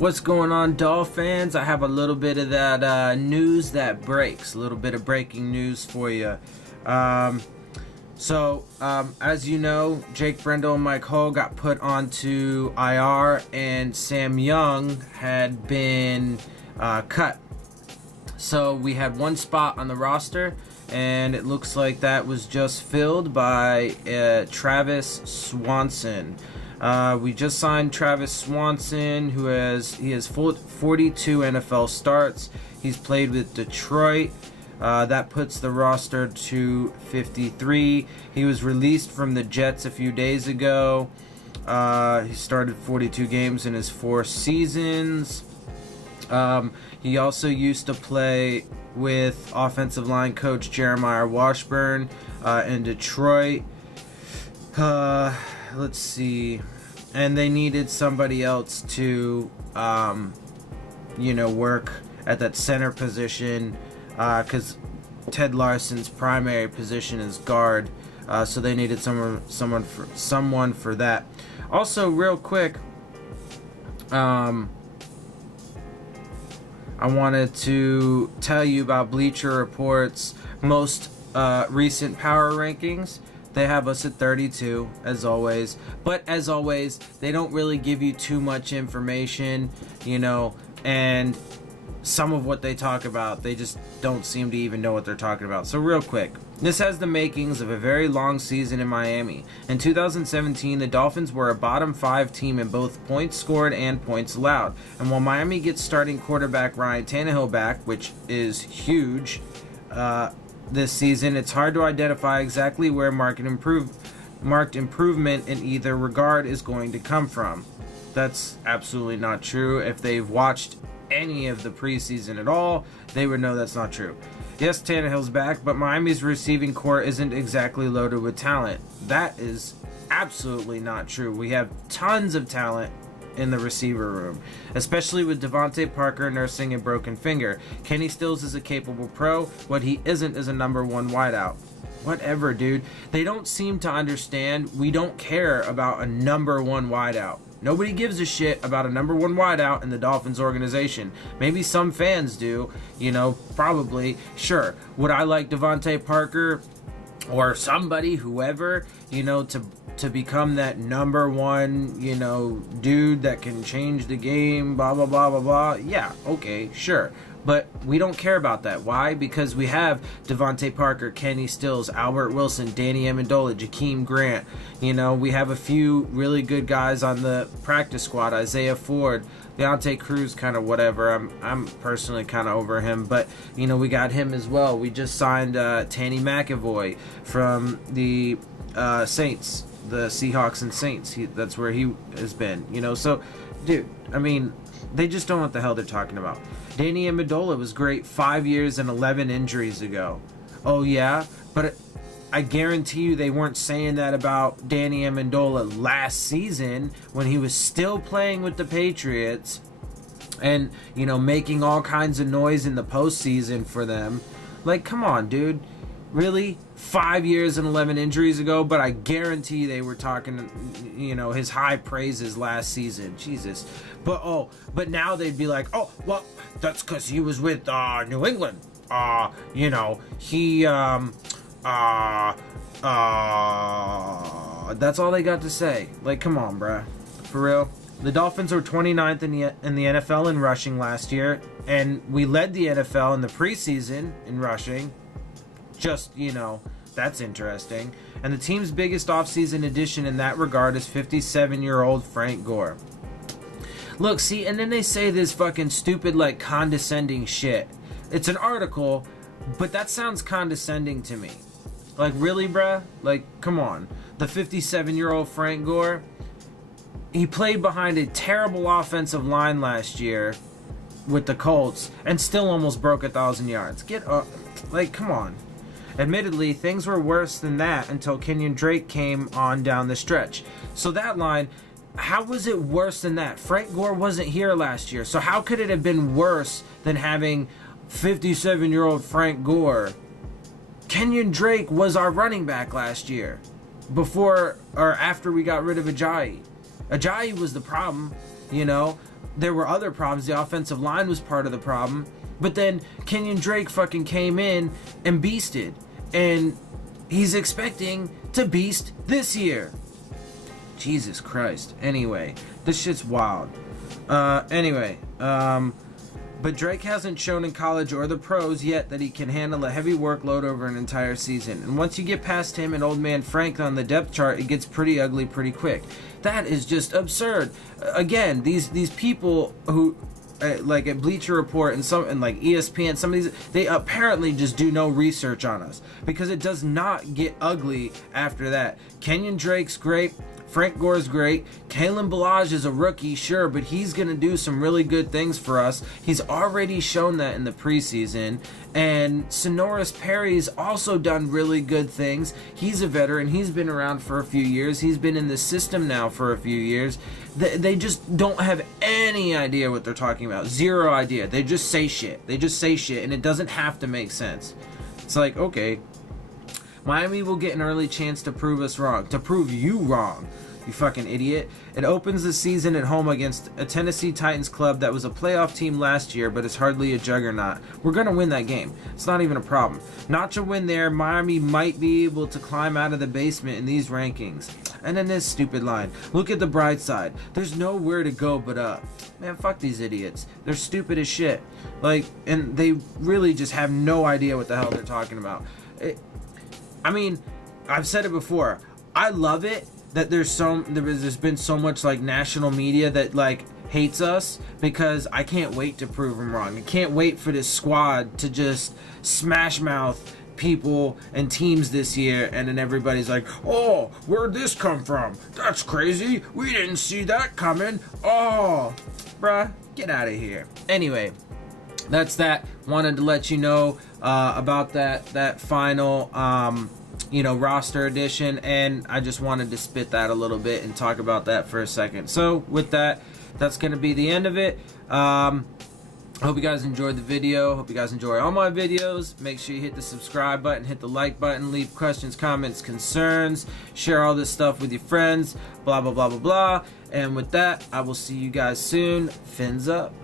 What's going on, Dolphins? I have a little bit of that news that breaks, a little bit of breaking news for you. As you know, Jake Brendel and Mike Hull got put onto IR, and Sam Young had been cut. So we had one spot on the roster, and it looks like that was just filled by Travis Swanson. We just signed Travis Swanson, who has 42 NFL starts. He's played with Detroit. That puts the roster to 53. He was released from the Jets a few days ago. He started 42 games in his 4 seasons. He also used to play with offensive line coach Jeremiah Washburn in Detroit. Let's see. And they needed somebody else to, work at that center position, because Ted Larson's primary position is guard. So they needed someone for that. Also, real quick, I wanted to tell you about Bleacher Report's most recent power rankings. They have us at 32, as always. But as always, they don't really give you too much information, and some of what they talk about, they just don't seem to even know what they're talking about. So real quick, this has the makings of a very long season in Miami. In 2017, the Dolphins were a bottom 5 team in both points scored and points allowed. And while Miami gets starting quarterback Ryan Tannehill back, which is huge, this season, it's hard to identify exactly where marked improvement in either regard is going to come from. That's absolutely not true. If they've watched any of the preseason at all, they would know that's not true. Yes, Tannehill's back, but Miami's receiving core isn't exactly loaded with talent. That is absolutely not true. We have tons of talent in the receiver room, especially with Devontae Parker nursing a broken finger. Kenny Stills is a capable pro. What he isn't is a number 1 wideout. Whatever, dude. They don't seem to understand. We don't care about a number 1 wideout. Nobody gives a shit about a number 1 wideout in the Dolphins organization. Maybe some fans do, probably. Sure. Would I like Devontae Parker or somebody, whoever, to become that number 1, dude that can change the game, blah, blah, blah, blah, blah? Yeah, okay, sure. But we don't care about that. Why? Because we have Devontae Parker, Kenny Stills, Albert Wilson, Danny Amendola, Jakeem Grant. We have a few really good guys on the practice squad. Isaiah Ford, Deontay Cruz, kind of whatever. I'm personally kind of over him. But, we got him as well. We just signed Tanny McAvoy from the Saints, the Seahawks and Saints. That's where he has been. So, dude, they just don't know what the hell they're talking about. Danny Amendola was great 5 years and 11 injuries ago. Oh, yeah? But I guarantee you they weren't saying that about Danny Amendola last season when he was still playing with the Patriots and, making all kinds of noise in the postseason for them. Like, come on, dude. Really? 5 years and 11 injuries ago? But I guarantee they were talking, his high praises last season. Jesus. But now they'd be like, oh, well, that's because he was with New England. That's all they got to say. Like, come on, bruh. For real. The Dolphins were 29th in the NFL in rushing last year, and we led the NFL in the preseason in rushing. Just, that's interesting. And the team's biggest offseason addition in that regard is 57-year-old Frank Gore. Look, see, and then they say this fucking stupid, condescending shit. It's an article, but that sounds condescending to me. Like, really, bruh? Like, come on. The 57-year-old Frank Gore, he played behind a terrible offensive line last year with the Colts and still almost broke 1,000 yards. Get up. Like, come on. Admittedly, things were worse than that until Kenyon Drake came on down the stretch. So that line, how was it worse than that? Frank Gore wasn't here last year, so how could it have been worse than having 57-year-old Frank Gore? Kenyon Drake was our running back last year, before or after we got rid of Ajayi. Ajayi was the problem, there were other problems. The offensive line was part of the problem. But then Kenyon Drake fucking came in and beasted. And he's expecting to beast this year. Jesus Christ. Anyway, this shit's wild. But Drake hasn't shown in college or the pros yet that he can handle a heavy workload over an entire season. And once you get past him and old man Frank on the depth chart, it gets pretty ugly pretty quick. That is just absurd. Again, these people who like at Bleacher Report and like ESPN, some of these, they apparently just do no research on us, because it does not get ugly after that. Kenyon Drake's great. Frank Gore's great. Kalen Ballage is a rookie, sure, but he's going to do some really good things for us. He's already shown that in the preseason. And Sonoris Perry's also done really good things. He's a veteran. He's been around for a few years. He's been in the system now for a few years. They just don't have any idea what they're talking about. Zero idea. They just say shit. They just say shit, and it doesn't have to make sense. It's like, okay, Miami will get an early chance to prove us wrong. To prove you wrong, you fucking idiot. It opens the season at home against a Tennessee Titans club that was a playoff team last year, but is hardly a juggernaut. We're going to win that game. It's not even a problem. Not to win there, Miami might be able to climb out of the basement in these rankings. And then this stupid line. Look at the bright side. There's nowhere to go but up. Man, fuck these idiots. They're stupid as shit. Like, and they really just have no idea what the hell they're talking about. I mean, I've said it before. I love it that there's been so much like national media that like hates us, because I can't wait to prove them wrong. I can't wait for this squad to just smash mouth people and teams this year, and then everybody's like, oh, where'd this come from? That's crazy. We didn't see that coming. Oh, bruh, get out of here. Anyway, that's that. Wanted to let you know about that final roster edition, and I just wanted to spit that a little bit and talk about that for a second. So with that, that's going to be the end of it. I hope you guys enjoyed the video. Hope you guys enjoy all my videos. Make sure you hit the subscribe button, hit the like button, leave questions, comments, concerns, share all this stuff with your friends, blah, blah, blah, blah, blah. And with that, I will see you guys soon. Fins up.